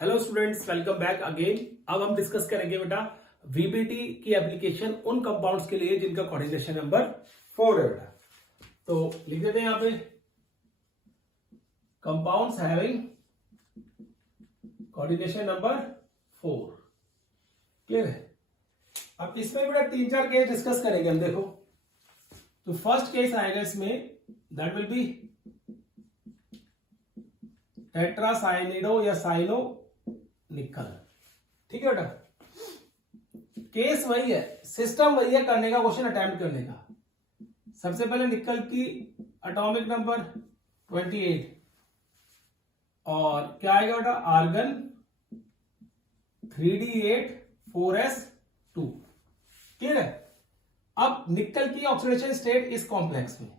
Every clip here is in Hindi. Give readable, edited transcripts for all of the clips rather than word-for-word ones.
Hello students, welcome back again. अब हम डिस्कस करेंगे बेटा वीबीटी की एप्लीकेशन उन कंपाउंड्स के लिए जिनका कोऑर्डिनेशन नंबर 4 है बेटा। तो लिख देते हैं यहां पे compounds having coordination number 4। Clear है। अब इसमें बेटा 3-4 केस डिस्कस करेंगे हम। देखो तो फर्स्ट केस आएगा इसमें, दैट विल बी टेट्रासाइनिडो या साइनो निकल। ठीक है बेटा, केस वही है, सिस्टम वही है, करने का क्वेश्चन अटेम्प्ट करने का। सबसे पहले निकल की एटॉमिक नंबर 28 और क्या आएगा बेटा आर्गन 3d8 4s2। क्लियर है। अब निकल की ऑक्सीडेशन स्टेट इस कॉम्प्लेक्स में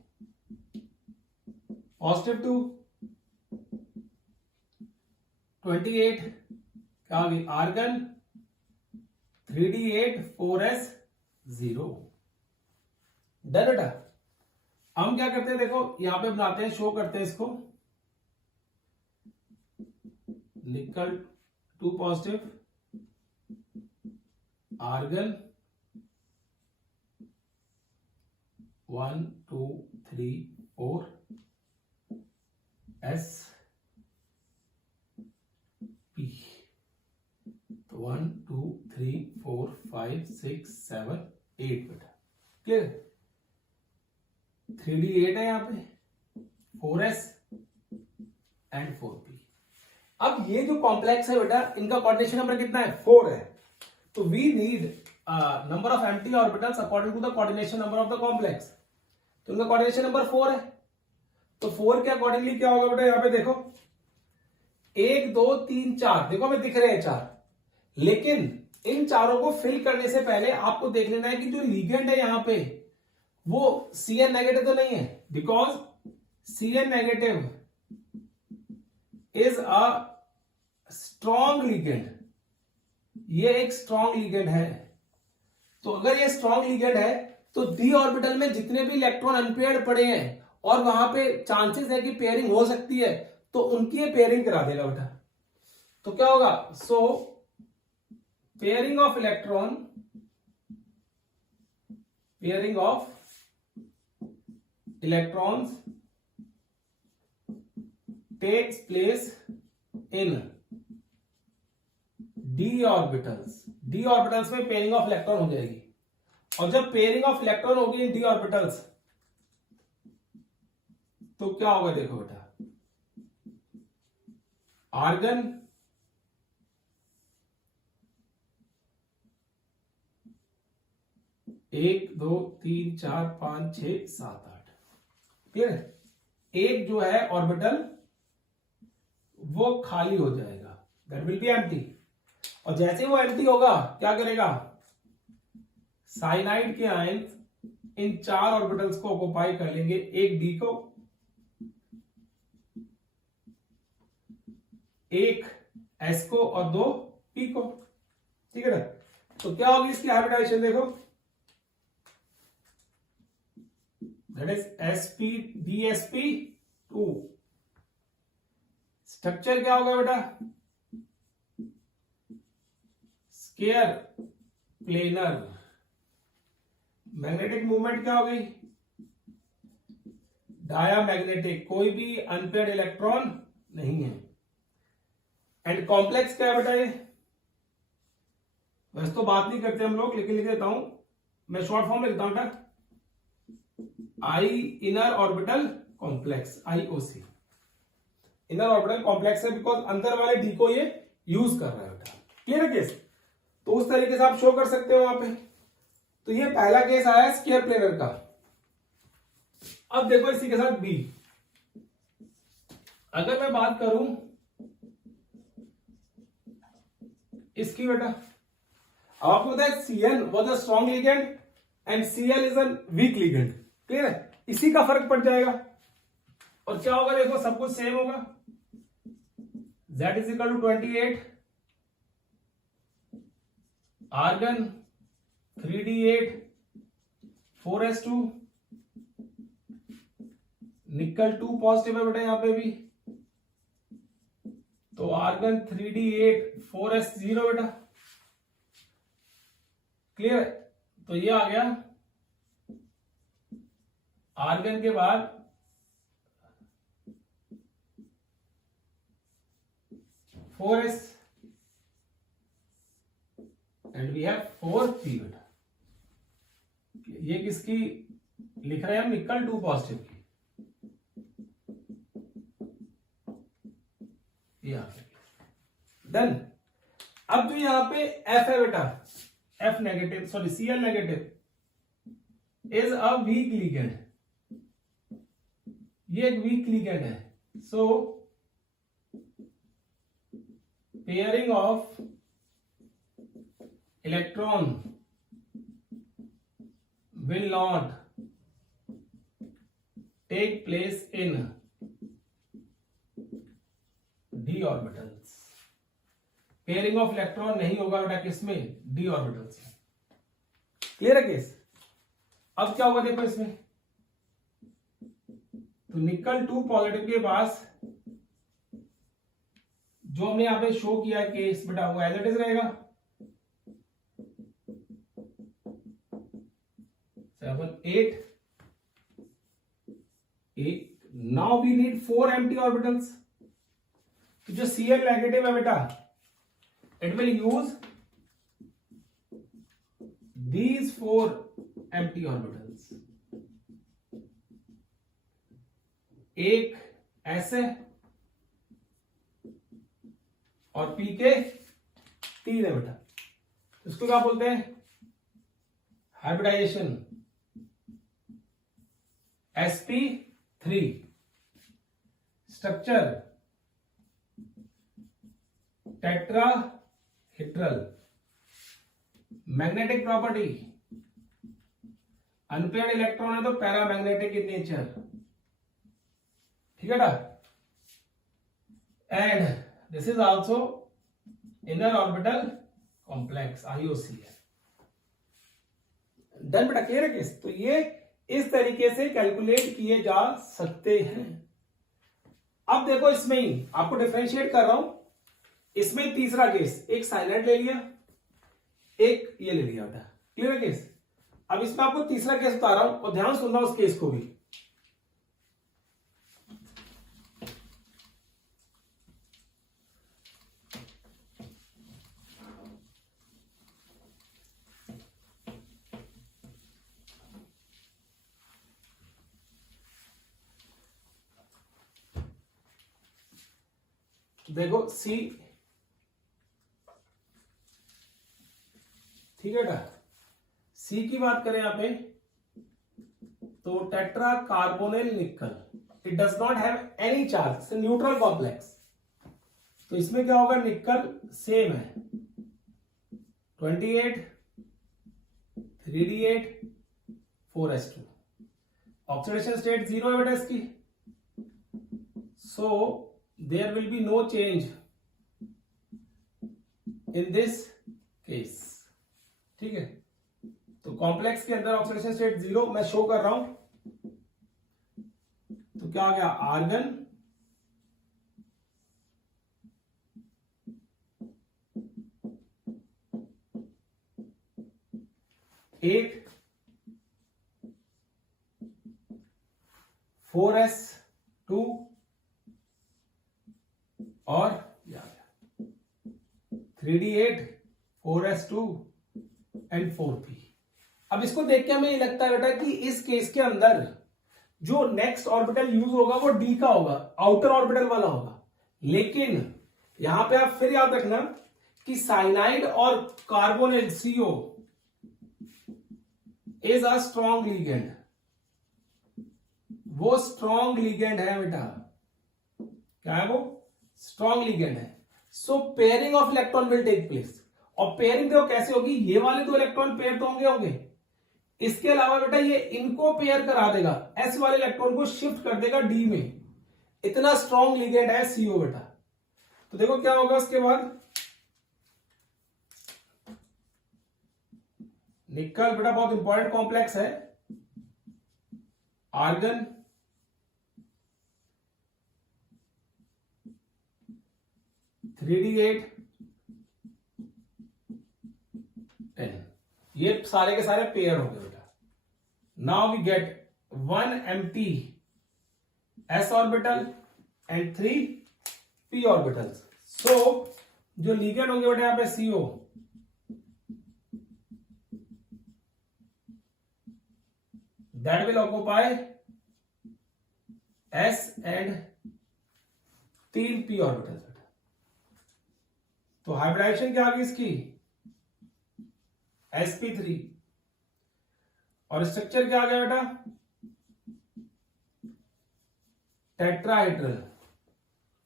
पॉजिटिव 2 28 क्या होगी आर्गन 3d8 4s0। डन बेटा। हम क्या करते हैं, देखो यहां पे बनाते हैं, शो करते हैं इसको। निकल 2 पॉजिटिव आर्गन 1 2 3 4 s p। तो 1 2 3 4 5 6 7 8 बेटा। क्लियर। 3d8 है यहां पे 4s एंड 4p। अब ये जो कॉम्प्लेक्स है बेटा, इनका कोऑर्डिनेशन नंबर कितना है 4 है। तो we need number of empty orbitals according to the coordination number of the complex. तो इनका कोऑर्डिनेशन नंबर 4 है। तो 4 के अकॉर्डिंगली क्या होगा बेटा, यहां पे देखो 1 2 3 4, देखो हमें दिख रहे हैं 4, लेकिन इन चारों को फिल करने से पहले आपको देख लेना है कि जो लिगेंड है यहां पे वो Cn नेगेटिव तो नहीं है, because Cn negative is a strong ligand. ये एक स्ट्रॉन्ग लिगेंड है। तो अगर ये स्ट्रॉन्ग लिगेंड है तो डी ऑर्बिटल में जितने भी इलेक्ट्रॉन अनपेयर्ड पड़े हैं और वहां पे चांसेस है कि पेयरिंग हो सकती है, तो उनकी ये पेयरिंग करा देगा बेटा। तो क्या होगा, so pairing of electron, pairing of electrons takes place in d orbitals. D orbitals में पेयरिंग ऑफ इलेक्ट्रॉन हो जाएगी। और जब पेयरिंग ऑफ इलेक्ट्रॉन होगी इन डी ऑर्बिटल्स तो क्या होगा, देखो बेटा आर्गन 1 2 3 4 5 6 7 8। क्लियर है। एक जो है ऑर्बिटल वो खाली हो जाएगा, दैट विल बी एम्प्टी। और जैसे वो एम्प्टी होगा क्या करेगा, साइनाइड के आयन इन 4 ऑर्बिटल्स को ऑक्युपाई कर लेंगे, एक डी को, एक एस को और 2 पी को। ठीक है ना। तो क्या होगी इसकी हाइब्रिडाइजेशन, देखो दैट इज sp-dsp2। स्ट्रक्चर क्या होगा बेटा, स्केयर प्लेनर। मैग्नेटिक मूवमेंट क्या हो गई, डायामैग्नेटिक, कोई भी अनपेयर्ड इलेक्ट्रॉन नहीं है। एंड कॉम्प्लेक्स क्या है बेटा, ये वैसे तो बात नहीं करते हम लोग, लेकिन लिख देता हूं मैं, शॉर्ट फॉर्म में लिखता हूं बेटा, I inner orbital complex, IOC. Inner orbital complex है बिकॉज अंदर वाले डी को ये यूज कर रहा है बेटा। क्लियर है केस। तो उस तरीके से आप शो कर सकते हो वहां पे। तो ये पहला केस आया स्केयर प्लेनर का। अब देखो इसी के साथ बी, अगर मैं बात करूं इसकी बेटा, अब आपको पता है Cn was a strong ligand and Cl is a weak ligand. Clear है। इसी का फर्क पड़ जाएगा। और क्या होगा, देखो सब कुछ सेम होगा। Z is equal to 28 argon 3d8 4s2 निकल 2 पॉजिटिव है बेटा यहां पे भी। तो आर्गन 3d8 4s0 बेटा, क्लियर। तो ये आ गया आर्गन के बाद 4s and we have 4p बेटा। ये किसकी लिख रहे हैं हम, निकल 2 पॉजिटिव की। ये आ गया डन। अब जो यहां पे F है बेटा, F negative, sorry Cl negative is a weak ligand, ये एक वीक लिगेंड है। So pairing of electron will not take place in d orbitals। Pairing of electron नहीं होगा बेटा किसमें, d ऑर्बिटल्स में। क्लियर है केस। अब क्या होगा देखो इसमें, तो निकल 2 पॉजिटिव के पास जो हमने यहां पे शो किया केस बेटा वो एज इट इज रहेगा, 7 8 8। Now we need 4 empty orbitals. तो जो Cl नेगेटिव है बेटा, it will use these 4 empty orbitals. एक ऐसे और P के 3 है बेटा। इसको क्या बोलते हैं, hybridisation, sp3। Structure tetrahedral. Magnetic property, unpaired electron है तो पैरामैग्नेटिक इन नेचर, ठीक है ना। And this is also inner orbital complex, IOC है। डन बेटा, क्लियर है केस। तो ये इस तरीके से कैलकुलेट किए जा सकते हैं। अब देखो इसमें ही आपको डिफरेंशिएट कर रहा हूं, इसमें तीसरा केस, एक साइनाइड ले लिया, एक ये ले लिया बेटा। क्लियर है केस। अब इसमें आपको तीसरा केस बता रहा हूं और ध्यान सुनना उस केस को भी। देखो सी, ठीक है बेटा, सी की बात करें यहां पे तो टेट्रा कार्बोनिल निकल, it does not have any charge, neutral complex. तो इसमें क्या होगा, निकल सेम है 28 3d8 4s2। ऑक्सीडेशन स्टेट 0 है बेटा इसकी, सो there will be no change in this case, ठीक है। तो कॉम्प्लेक्स के अंदर ऑक्सीडेशन स्टेट 0 मैं शो कर रहा हूं। तो क्या आ गया, आर्गन एट 4s2 और 3d8 4s2 एंड 4p। अब इसको देख के हमें ये लगता है बेटा कि इस केस के अंदर जो नेक्स्ट ऑर्बिटल यूज होगा वो d का होगा, आउटर ऑर्बिटल वाला होगा। लेकिन यहां पे आप फिर याद रखना कि साइनाइड और carbonyl CO is a strong ligand, वो स्ट्रॉन्ग लिगेंड है बेटा। क्या है वो, स्ट्रॉन्ग लिगेंड है। So pairing of electron will take place. और पेयरिंग देखो कैसे होगी, ये वाले दो इलेक्ट्रॉन पेयर तो होंगे, इसके अलावा बेटा ये इनको पेयर करा देगा, S वाले इलेक्ट्रॉन को शिफ्ट कर देगा D में। इतना स्ट्रॉन्ग लिगेंड है CO बेटा। तो देखो क्या होगा उसके बाद, निकल बेटा बहुत इंपॉर्टेंट कॉम्प्लेक्स है, आर्गन 3d8 10, ये सारे के सारे पेयर हो गए बेटा। Now we get 1 empty s orbital and 3 p orbitals. So जो लिगेंड होंगे बेटा यहां पे CO, that will occupy s and 3 p orbitals बेटा। तो हाइब्रिडाइजेशन क्या आ गई इसकी, sp3, और स्ट्रक्चर क्या आ गया बेटा, tetrahedral,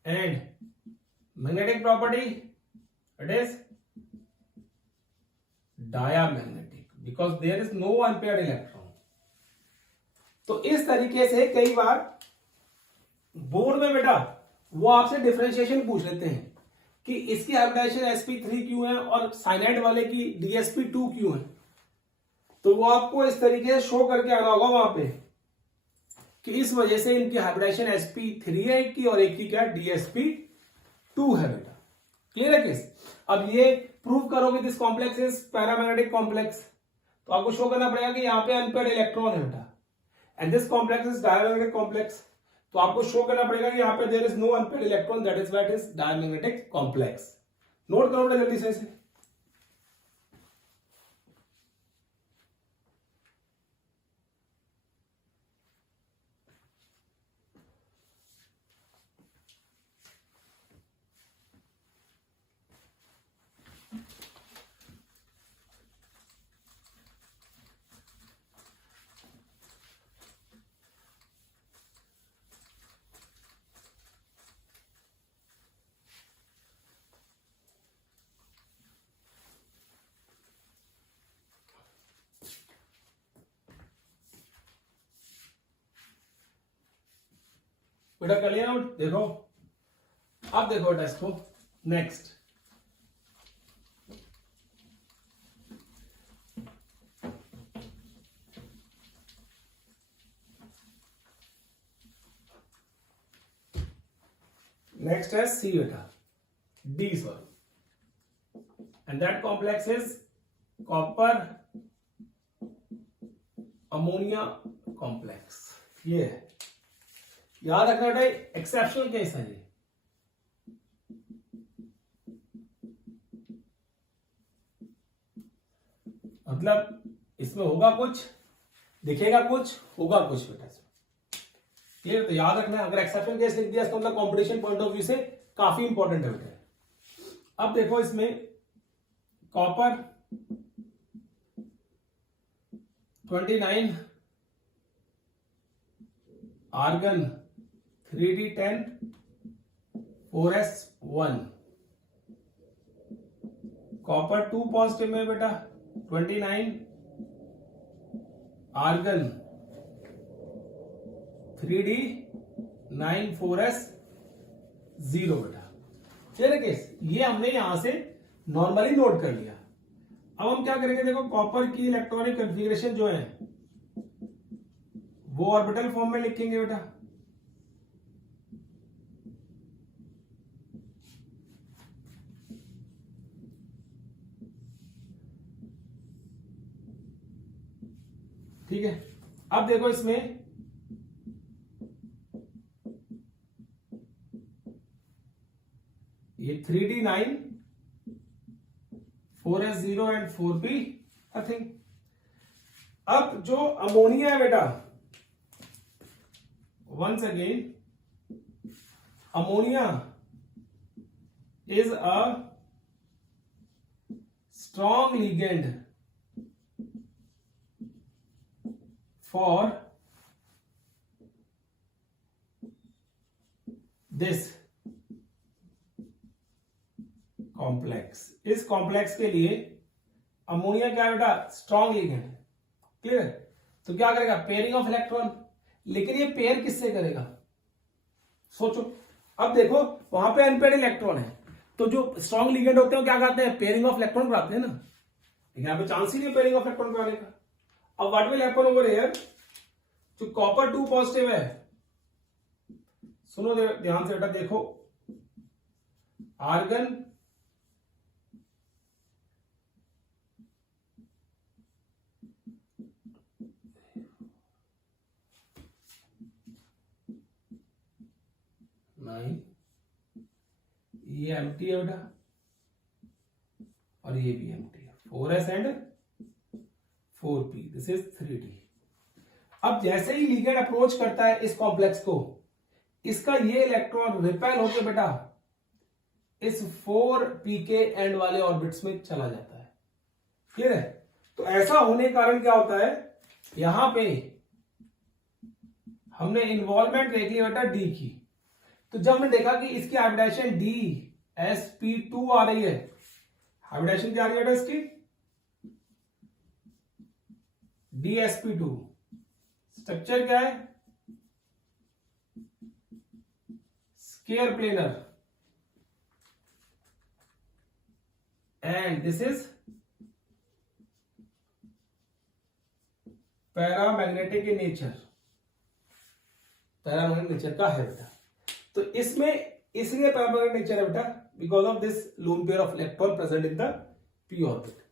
and magnetic property it is diamagnetic because there is no unpaired electron. तो इस तरीके से कई बार बोर्ड में बेटा वो आपसे डिफरेंशिएशन पूछ लेते हैं कि इसकी हाइब्रिडाइजेशन sp3 क्यों है और साइनाइड वाले की dsp2 क्यों है। तो वो आपको इस तरीके से शो करके आना होगा वहां पे कि इस वजह से इनकी हाइब्रिडाइजेशन sp3 है एक की, और एक की क्या dsp2 है बेटा। क्लियर है केस। अब ये प्रूव करोगे this complex is paramagnetic complex, तो आपको शो करना पड़ेगा कि यहाँ पे अनपेयर्ड इलेक्ट्रॉन है बेटा, and this complex is diamagnetic complex, तो आपको शो करना पड़ेगा कि यहाँ पे there is no unpaired electron, that is what is diamagnetic complex. Note करो बेटा जल्दी से इसे। बेटा कर लिया नोट, देखो अब देखो बेटा इसको नेक्स्ट। नेक्स्ट है सी बेटा, D sorry, and that complex is copper ammonia complex. ये है, याद रखना बेटा एक्सेप्शनल केस है ये। मतलब इसमें होगा कुछ, दिखेगा कुछ, होगा कुछ बेटा। क्लियर, तो याद रखना अगर एक्सेप्शन केस लिख दिया तो मतलब कॉम्पिटिशन पॉइंट ऑफ व्यू से काफी इंपॉर्टेंट है बेटा। अब देखो इसमें copper 29, argon 3d10, 4s1, copper 2 positive में बेटा 29, आर्गन 3d9, 4s0 बेटा। क्लियर है केस। ये हमने यहां से नॉर्मली नोट कर लिया। अब हम क्या करेंगे, देखो कॉपर की इलेक्ट्रॉनिक कॉन्फ़िगरेशन जो है वो ऑर्बिटल फॉर्म में लिखेंगे बेटा। ठीक है, अब देखो इसमें ये 3d9, 4s0 and 4p nothing. अब जो अमोनिया है बेटा, once again ammonia is a strong ligand for this complex. इस कॉम्प्लेक्स के लिए अमोनिया क्या बेटा, स्ट्रॉन्ग लिगेंड है। क्लियर, तो क्या करेगा, पेयरिंग ऑफ इलेक्ट्रॉन। लेकिन ये पेयर किससे करेगा, सोचो। अब देखो वहां पे अनपेयर्ड इलेक्ट्रॉन है, तो जो स्ट्रॉन्ग लिगेंड होते हैं क्या करते हैं, पेयरिंग ऑफ इलेक्ट्रॉन कराते हैं ना। यहां पे चांस ही नहीं पेयरिंग ऑफ इलेक्ट्रॉन कराने का। अब what will happen over here, जो कॉपर 2 पॉजिटिव है, सुनो ध्यान से बेटा, देखो आर्गन, नाइन, ये एम्प्टी है बेटा और ये भी एम्प्टी है, 4s and 4p, this is 3d। अब जैसे ही लिगेंड अप्रोच करता है इस कॉम्प्लेक्स को, इसका ये इलेक्ट्रॉन रिपेल होकर बेटा इस 4p के एंड वाले ऑर्बिट्स में चला जाता है। क्लियर है? तो ऐसा होने के कारण क्या होता है, यहां पे हमने इन्वॉल्वमेंट देख ली बेटा डी की। तो जब हमने देखा कि इसकी हाइब्रिडाइजेशन DsP2 आ रही है, हाइब्रिडाइजेशन क्या आ रही है बेटा इसकी, DsP2। स्ट्रक्चर क्या है, square planar, and this is paramagnetic in nature, paramagnetic nature का है बेटा। तो इसमें इसलिए पैरामैग्नेटिक नेचर है बेटा because of this lone pair of electron present in the p orbit.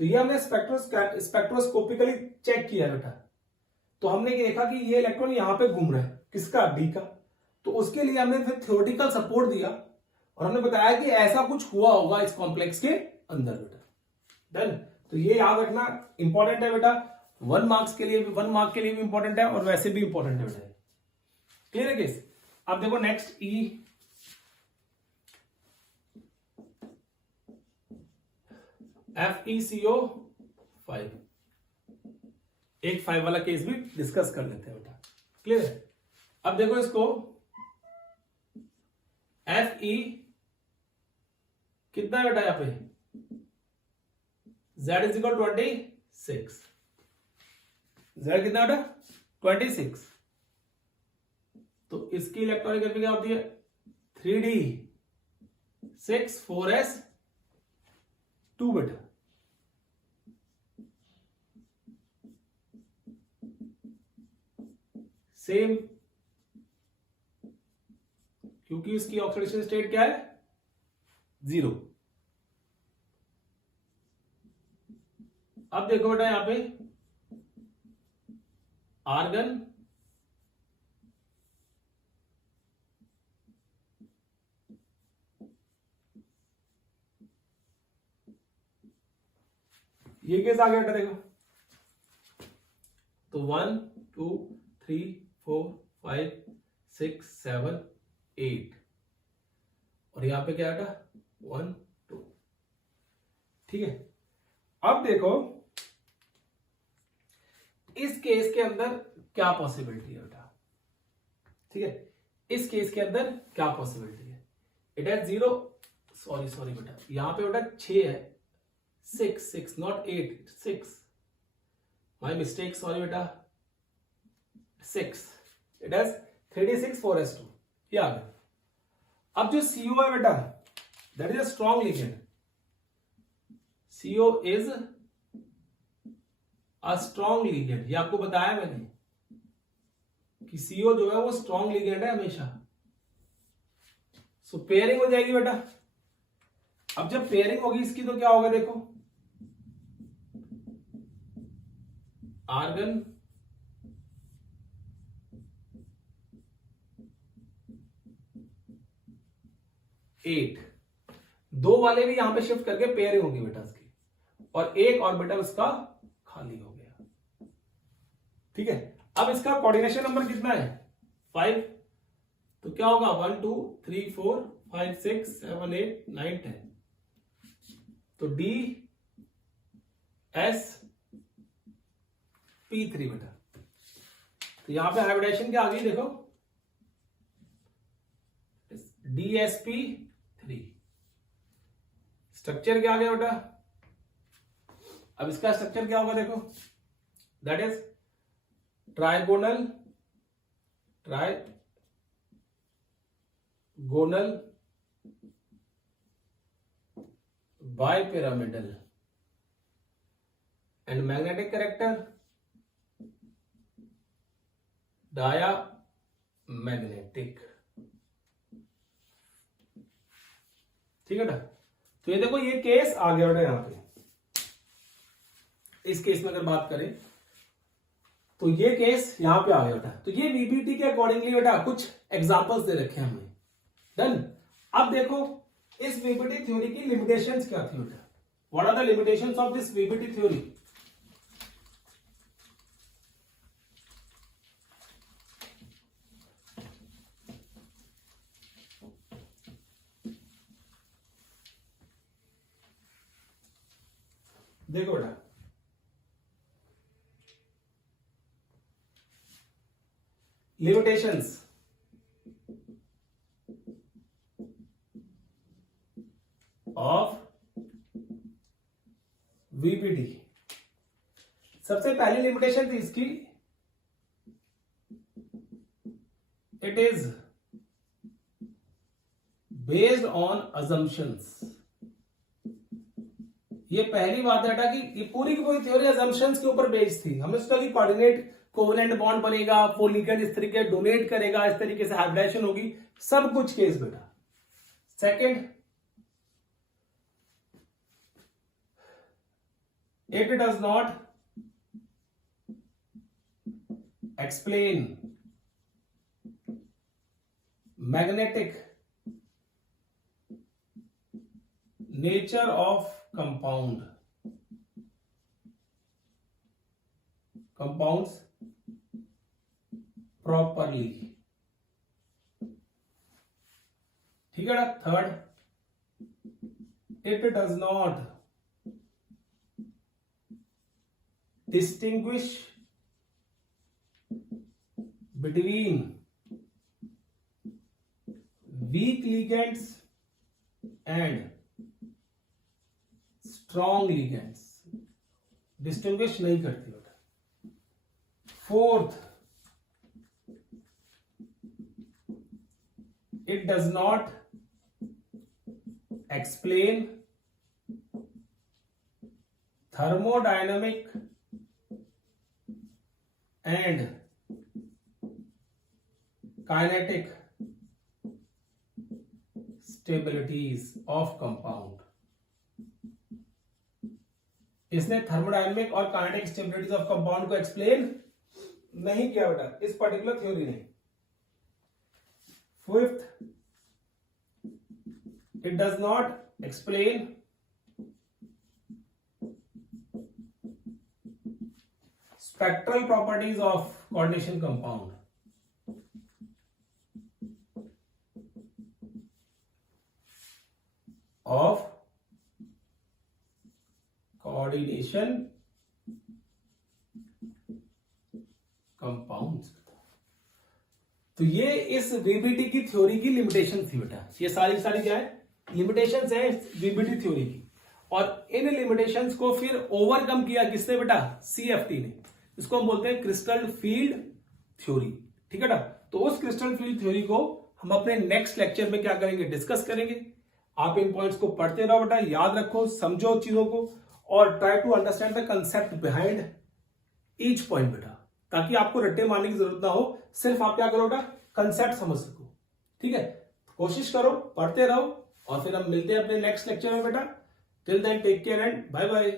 तो ये हमने स्पेक्ट्रोस्कोपिकली चेक किया बेटा। तो हमने ये देखा कि ये इलेक्ट्रॉन यहां पे घूम रहा है, किसका, डी का। तो उसके लिए हमने फिर थ्योरेटिकल सपोर्ट दिया और हमने बताया कि ऐसा कुछ हुआ होगा इस कॉम्प्लेक्स के अंदर बेटा। डन। तो ये याद रखना इंपॉर्टेंट है बेटा, 1 मार्क्स के लिए भी, 1 मार्क के लिए भी इंपॉर्टेंट है और वैसे भी इंपॉर्टेंट है बेटा। क्लियर है केस? अब देखो नेक्स्ट FeCO5, एक 5 वाला केस भी डिस्कस कर लेते हैं बेटा। क्लियर है? अब देखो इसको Fe कितना है बेटा, यहां पे Z इज इक्वल 26, Z कितना बेटा 26। तो इसकी इलेक्ट्रॉनिक एनर्जी क्या होती है 3d 6 4s 2 बेटा। सेम, क्योंकि इसकी ऑक्सीडेशन स्टेट क्या है 0। अब देखो बेटा यहां पे आर्गन, ये केस आ गया बेटा देखो। तो 1 2 3 4 5 6 7 8 और यहां पे क्या बेटा 1 2। ठीक है? अब देखो इस केस के अंदर क्या पॉसिबिलिटी है बेटा। ठीक है? इस केस के अंदर क्या पॉसिबिलिटी है, इट हैज 0, सॉरी बेटा, यहां पे बेटा 6 है, 6 नॉट 8, 6, माई मिस्टेक, सॉरी बेटा, 6, इट हैज 3d6 4s2, ये आ गया। अब जो CO है बेटा that is a strong ligand, CO is a strong ligand, ये आपको बताया मैंने कि CO जो है वो स्ट्रॉन्ग लिगेंड है हमेशा। सो पेयरिंग हो जाएगी बेटा। अब जब पेयरिंग होगी इसकी तो क्या होगा देखो, आर्गन एट, 2 वाले भी यहां पे शिफ्ट करके पेयरिंग होगी बेटा इसकी, और एक ऑर्बिटल उसका खाली हो गया। ठीक है? अब इसका कोऑर्डिनेशन नंबर कितना है 5, तो क्या होगा 1 2 3 4 5 6 7 8 9 10। तो DsP3 बेटा। तो यहां पे हाइब्रिडाइजेशन क्या आ गई देखो, DsP3। स्ट्रक्चर क्या आ गया बेटा, अब इसका स्ट्रक्चर क्या होगा देखो, that is trigonal bipyramidal and magnetic character diamagnetic. ठीक है ना। तो ये देखो ये केस आ गया बेटा यहां पे। इस केस में अगर बात करें तो ये केस यहां पे आ गया बेटा। तो ये वीबीटी के अकॉर्डिंगली बेटा कुछ एग्जांपल्स दे रखे हैं हमें। डन। अब देखो इस वीबीटी थ्योरी की लिमिटेशंस क्या थी बेटा। What are the limitations of this VBT theory. देखो बेटा लिमिटेशंस ऑफ वीपीटी। सबसे पहली लिमिटेशन थी इसकी, it is based on assumptions. ये पहली बात है बेटा कि ये पूरी की पूरी थ्योरी अजम्पशंस के ऊपर बेस्ड थी। हमने सोचा कि कोऑर्डिनेट कोवेलेंट बॉन्ड बनेगा, वो लिगेंड इस तरीके डोनेट करेगा, इस तरीके से हाइब्रिडाइजेशन होगी, सब कुछ केस बेटा। Second, it does not explain magnetic nature of compounds properly। ठीक है ना। Third, it does not distinguish between weak ligands and strong ligands, distinguish नहीं करती बेटा। Fourth, it does not explain thermodynamic and kinetic stabilities of compound. इसने थर्मोडायनामिक और काइनेटिक स्टेबिलिटीज ऑफ कंपाउंड को एक्सप्लेन नहीं किया बेटा इस पर्टिकुलर थ्योरी ने। Fifth, it does not explain spectral properties of coordination compound. Of coordination compounds. तो ये इस वीबीटी की थ्योरी की लिमिटेशन थी बेटा। ये सारी क्या है, लिमिटेशंस है वीबीटी थ्योरी की। और इन लिमिटेशंस को फिर ओवरकम किया किसने बेटा, सीएफटी ने। इसको हम बोलते हैं क्रिस्टल फील्ड थ्योरी। ठीक है ना। तो उस क्रिस्टल फील्ड थ्योरी को हम अपने नेक्स्ट लेक्चर में क्या करेंगे, डिस्कस करेंगे। आप इन पॉइंट्स को पढ़ते रहो बेटा, याद रखो, समझो चीजों को और try to understand the concept behind each point बेटा, ताकि आपको रट्टे मारने की जरूरत ना हो, सिर्फ आप क्या करो बेटा, कंसेप्ट समझ सको। ठीक है, कोशिश करो, पढ़ते रहो और फिर हम मिलते हैं अपने नेक्स्ट लेक्चर में बेटा। Till then take care and bye bye.